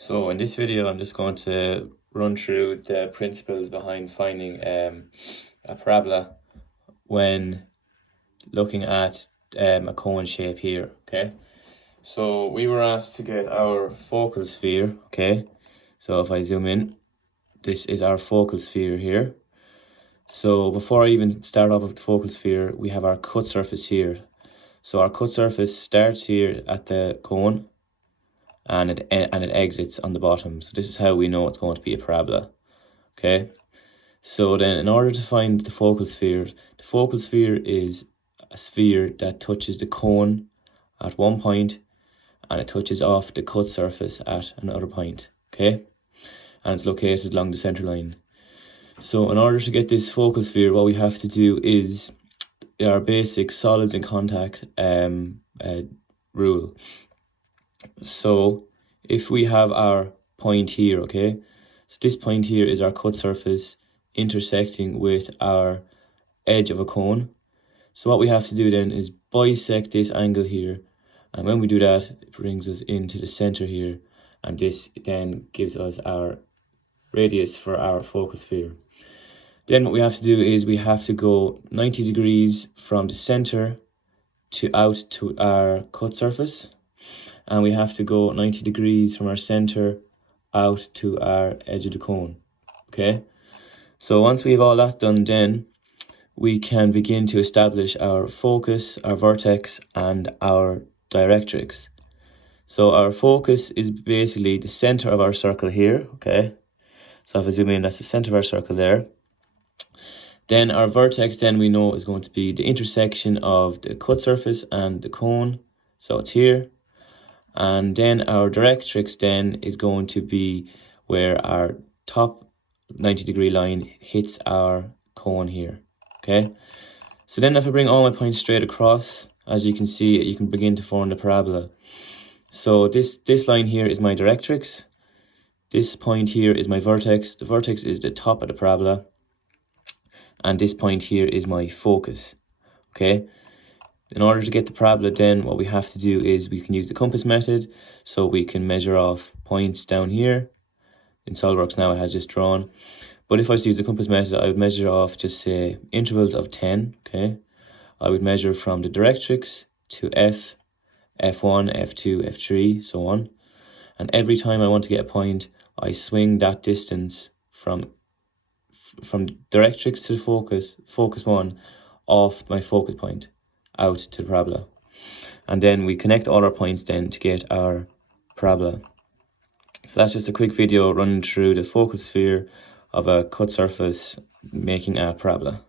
So in this video, I'm just going to run through the principles behind finding a parabola when looking at a cone shape here, okay? So we were asked to get our focal sphere, okay? So if I zoom in, this is our focal sphere here. So before I even start off with the focal sphere, we have our cut surface here. So our cut surface starts here at the cone, and it exits on the bottom. So this is how we know it's going to be a parabola. Okay, so then in order to find the focal sphere is a sphere that touches the cone at one point and it touches off the cut surface at another point. Okay, and it's located along the center line. So in order to get this focal sphere, what we have to do is our basic solids in contact rule. So if we have our point here, okay, so this point here is our cut surface intersecting with our edge of a cone. So what we have to do then is bisect this angle here, and when we do that, it brings us into the center here, and this then gives us our radius for our focal sphere. Then what we have to do is we have to go 90 degrees from the center out to our cut surface, and we have to go 90 degrees from our center out to our edge of the cone. Okay, so once we have all that done, then we can begin to establish our focus, our vertex, and our directrix. So our focus is basically the center of our circle here, okay? So if I zoom in, that's the center of our circle there. Then our vertex, then we know, is going to be the intersection of the cut surface and the cone. So it's here. And then our directrix then is going to be where our top 90-degree line hits our cone here, okay? So then if I bring all my points straight across, as you can see, you can begin to form the parabola. So this line here is my directrix. This point here is my vertex. The vertex is the top of the parabola. And this point here is my focus, okay? In order to get the parabola, then what we have to do is we can use the compass method, so we can measure off points down here. In SOLIDWORKS now it has just drawn, but if I was to use the compass method, I would measure off just say intervals of 10, okay? I would measure from the directrix to F, F1, F2, F3, so on. And every time I want to get a point, I swing that distance from directrix to the focus 1, off my focus point, out to the parabola. And then we connect all our points then to get our parabola. So that's just a quick video running through the focal sphere of a cut surface making a parabola.